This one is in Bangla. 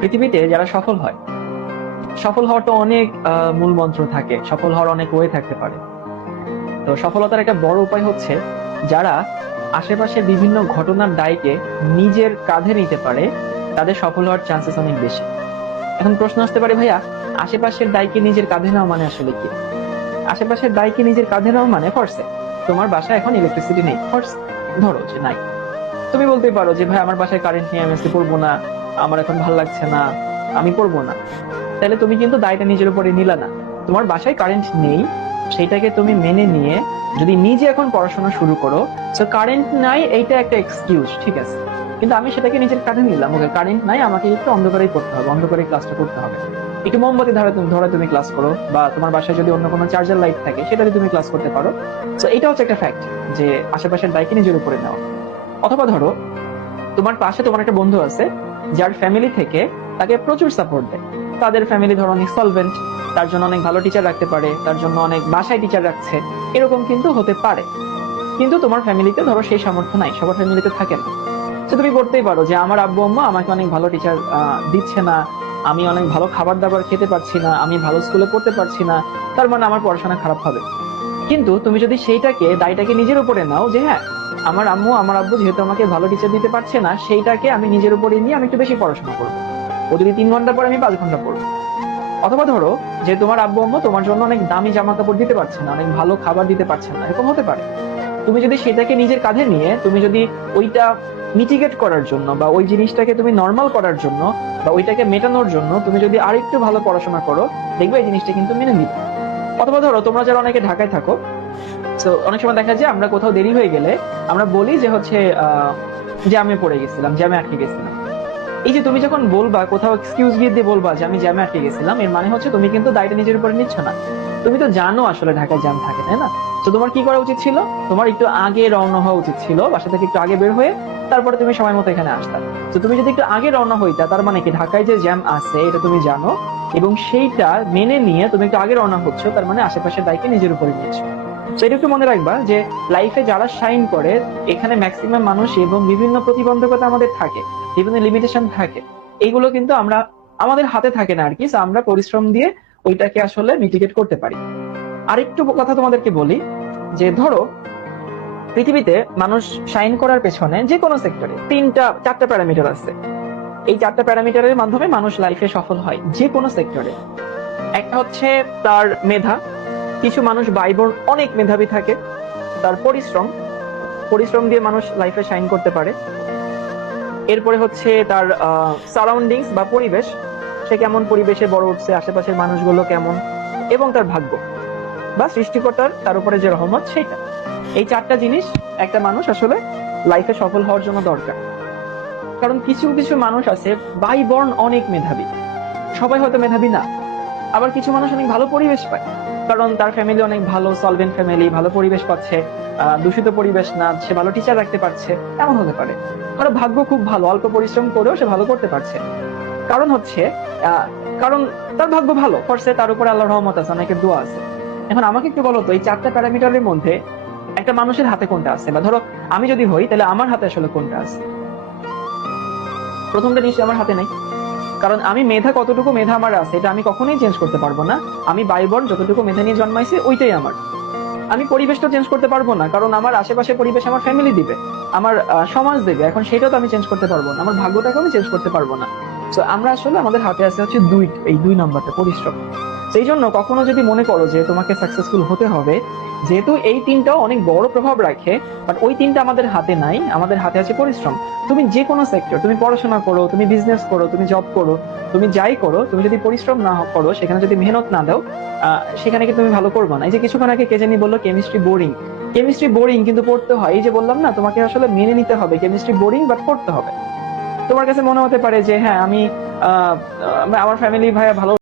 পৃথিবীতে যারা সফল হয়, সফল হওয়ার তো অনেক মূল মন্ত্র থাকে, সফল হওয়ার অনেক ওয়ে থাকতে পারে। তো সফলতার একটা বড় উপায় হচ্ছে যারা আশেপাশের বিভিন্ন ঘটনার দায়কে নিজের কাঁধে নিতে পারে, তাদের সফল হওয়ার চান্সেস অনেক বেশি। এখন প্রশ্ন আসতে পারে, ভাইয়া আশেপাশের দায়কে নিজের কাঁধে নেওয়া মানে আসলে কি? আশেপাশের দায়কে নিজের কাঁধে নেওয়া মানে ফর্সে তোমার বাসায় এখন ইলেকট্রিসিটি নেই, ফর্স ধরো যে নাই, তুমি বলতে পারো যে ভাই আমার বাসায় কারেন্ট নেই, আমি আজকে পড়বো না, আমার এখন ভালো লাগছে না, আমি পড়বো না। তাহলে তুমি কিন্তু দায়টা নিজের উপরে নিলা না। তোমার বাসায় কারেন্ট নেই, সেইটাকে তুমি মেনে নিয়ে যদি নিজে এখন পড়াশোনা শুরু করো, তো কারেন্ট নাই এইটা একটা এক্সকিউজ, ঠিক আছে, কিন্তু আমি সেটাকে নিজের কাঁধে নিলাম। ওকে, কারেন্ট নাই, আমাকে একটু অন্ধকারেই করতে হবে, অন্ধকারে ক্লাসটা করতে হবে, একটু মোমবাতি ধরে তুমি ক্লাস করো, বা তোমার বাসায় যদি অন্য কোনো চার্জার লাইট থাকে সেটা দিয়ে তুমি ক্লাস করতে পারো। তো এটা হচ্ছে একটা ফ্যাক্ট যে আশেপাশের দায়কে নিজের উপরে নেওয়া। অথবা ধরো তোমার পাশে তোমার একটা বন্ধু আছে যার ফ্যামিলি থেকে তাকে প্রচুর সাপোর্ট দেয়, তাদের ফ্যামিলি ধরো অনেক সলভেন্ট, তার জন্য অনেক ভালো টিচার রাখতে পারে, তার জন্য অনেক বাসায় টিচার রাখছে, এরকম কিন্তু হতে পারে। কিন্তু তোমার ফ্যামিলিতে ধরো সেই সামর্থ্য নাই, সবার ফ্যামিলিতে থাকে না। তো তুমি করতেই পারো যে আমার আব্বু আম্মা আমাকে অনেক ভালো টিচার দিচ্ছে না, আমি অনেক ভালো খাবার দাবার খেতে পারছি না, আমি ভালো স্কুলে পড়তে পারছি না, তার মানে আমার পড়াশোনা খারাপ হবে। কিন্তু তুমি যদি সেইটাকে দায়টাকে নিজের উপরে নাও যে হ্যাঁ, আমার আম্মু আমার আব্বু যেহেতু আমাকে ভালো টিচার দিতে পারছে না, সেইটাকে আমি নিজের উপরে নিয়ে আমি একটু বেশি পড়াশোনা করবো, ও যদি 3 ঘন্টা পরে আমি 5 ঘন্টা পড়বো। অথবা ধরো যে তোমার আব্বু আম্মু তোমার জন্য অনেক দামি জামা কাপড় দিতে পারছে না, অনেক ভালো খাবার দিতে পারছে না, এরকম হতে পারে। তুমি যদি সেটাকে নিজের কাঁধে নিয়ে তুমি যদি ওইটা মিটিগেট করার জন্য বা ওই জিনিসটাকে তুমি নর্মাল করার জন্য বা ওইটাকে মেটানোর জন্য তুমি যদি আরেকটু ভালো পড়াশোনা করো, দেখবে এই জিনিসটা কিন্তু মেনে নিবে। অথবা ধরো তোমরা যারা অনেকে ঢাকায় থাকো, তো অনেক সময় দেখা যায় আমরা কোথাও দেরি হয়ে গেলে আমরা বলি যে হচ্ছে জ্যামে পড়ে গেছিলাম, জ্যামে আটকে গেছিলাম। এই যে তুমি যখন বলবা কোথাও এক্সকিউজ দিয়ে বলবা যে আমি জ্যামে আটকে গেছিলাম, এর মানে হচ্ছে তুমি কিন্তু দায়টা নিজের উপরে নিচ্ছ না। তুমি তো জানো আসলে ঢাকায় জ্যাম থাকে, তাই না? তো তোমার কি করা উচিত ছিল? তোমার একটু আগে রওনা হওয়া উচিত ছিল, বাসা থেকে একটু আগে বের হয়ে তারপরে তুমি সময় মতো এখানে আসতা। তো তুমি যদি একটু আগে রওনা হইতা, তার মানে কি ঢাকায় যে জ্যাম আছে এটা তুমি জানো, এবং সেইটা মেনে নিয়ে তুমি একটু আগে রওনা হচ্ছ, তার মানে আশেপাশের দায়কে নিজের উপরে নিচ্ছ। তো এটা একটু মনে রাখবা যে লাইফে যারা শাইন করে, এখানে ম্যাক্সিমাম মানুষ এবং বিভিন্ন প্রতিবন্ধকতা আমাদের থাকে, বিভিন্ন লিমিটেশন থাকে, এইগুলো কিন্তু আমরা আমাদের হাতে থাকে না আর কি। So আমরা পরিশ্রম দিয়ে ওইটাকে আসলে মিটিগেট করতে পারি। আরেকটু কথা তোমাদেরকে বলি যে ধরো পৃথিবীতে মানুষ শাইন করার পেছনে যে কোনো সেক্টরে 4টা প্যারামিটার আছে। এই 4টা প্যারামিটারের মাধ্যমে মানুষ লাইফে সফল হয় যে কোনো সেক্টরে। একটা হচ্ছে তার মেধা, কিছু মানুষ বাইবর্ন অনেক মেধাবী থাকে। তার পরিশ্রম, পরিশ্রম দিয়ে মানুষ লাইফে শাইন করতে পারে। এরপরে হচ্ছে তার সারাউন্ডিংস বা পরিবেশ, সে কেমন পরিবেশে বড় উঠছে, আশেপাশের মানুষগুলো কেমন, এবং তার ভাগ্য বা সৃষ্টিকর্তার তার উপরে যে রহমত সেটা। এই 4টা জিনিস একটা মানুষ আসলে লাইফে সফল হওয়ার জন্য দরকার। কারণ কিছু কিছু মানুষ আছে বাই বর্ন অনেক মেধাবী, সবাই হয়তো মেধাবী না। আবার কিছু মানুষ অনেক ভালো পরিবেশ পায়, কারণ তার ফ্যামিলি অনেক ভালো সলভেন্ট ফ্যামিলি, ভালো পরিবেশ পাচ্ছে, দূষিত পরিবেশ না, সে ভালো টিচার রাখতে পারছে, এমন হতে পারে। কারণ ভাগ্য খুব ভালো, অল্প পরিশ্রম করেও সে ভালো করতে পারছে। কারণ হচ্ছে কারণ তার ভাগ্য ভালো করছে, তার উপরে আল্লাহর রহমত আছে, অনেকের দোয়া আছে। এখন আমাকে একটু বলো তো, এই 4টা প্যারামিটারের মধ্যে একটা মানুষের হাতে কোনটা আছে? বা ধরো আমি যদি হই, তাহলে আমার হাতে আসলে কোনটা আছে? প্রথমটা নিশ্চয়ই আমার হাতে নাই। কারণ আমি মেধা, কতটুকু মেধা আমার আছে এটা আমি কখনোই চেঞ্জ করতে পারবো না। আমি বাইবর্ন যতটুকু মেধা নিয়ে জন্মাইছি ওইটাই আমার। আমি পরিবেশটা চেঞ্জ করতে পারবো না, কারণ আমার আশেপাশে পরিবেশ আমার ফ্যামিলি দিবে, আমার সমাজ দেবে, এখন সেটাও তো আমি চেঞ্জ করতে পারবো না, আমার ভাগ্যটাকেও আমি চেঞ্জ করতে পারবো না। তো আমরা আসলে আমাদের হাতে আছে হচ্ছে এই 2 নম্বরটা, পরিশ্রম। সেই জন্য কখনো যদি মনে করো যে তোমাকে সাকসেসফুল হতে হবে, যেহেতু এই 3টাও অনেক বড় প্রভাব রাখে, বাট ওই 3টা আমাদের হাতে নাই, আমাদের হাতে আছে পরিশ্রম। তুমি যে কোনো সেক্টর, তুমি পড়াশোনা করো, তুমি বিজনেস করো, তুমি জব করো, তুমি যাই করো, তুমি যদি পরিশ্রম না করো, সেখানে যদি মেহনত না দাও, সেখানে কি তুমি ভালো করবে না? এই যে কিছুক্ষণ আগে কে জানি বললো কেমিস্ট্রি বোরিং, কেমিস্ট্রি বোরিং কিন্তু পড়তে হয়। এই যে বললাম না, তোমাকে আসলে মেনে নিতে হবে কেমিস্ট্রি বোরিং, বাট পড়তে হবে। তোমার কাছে মনে হতে পারে যে হ্যাঁ আমি আমার ফ্যামিলি ভাইয়া ভালো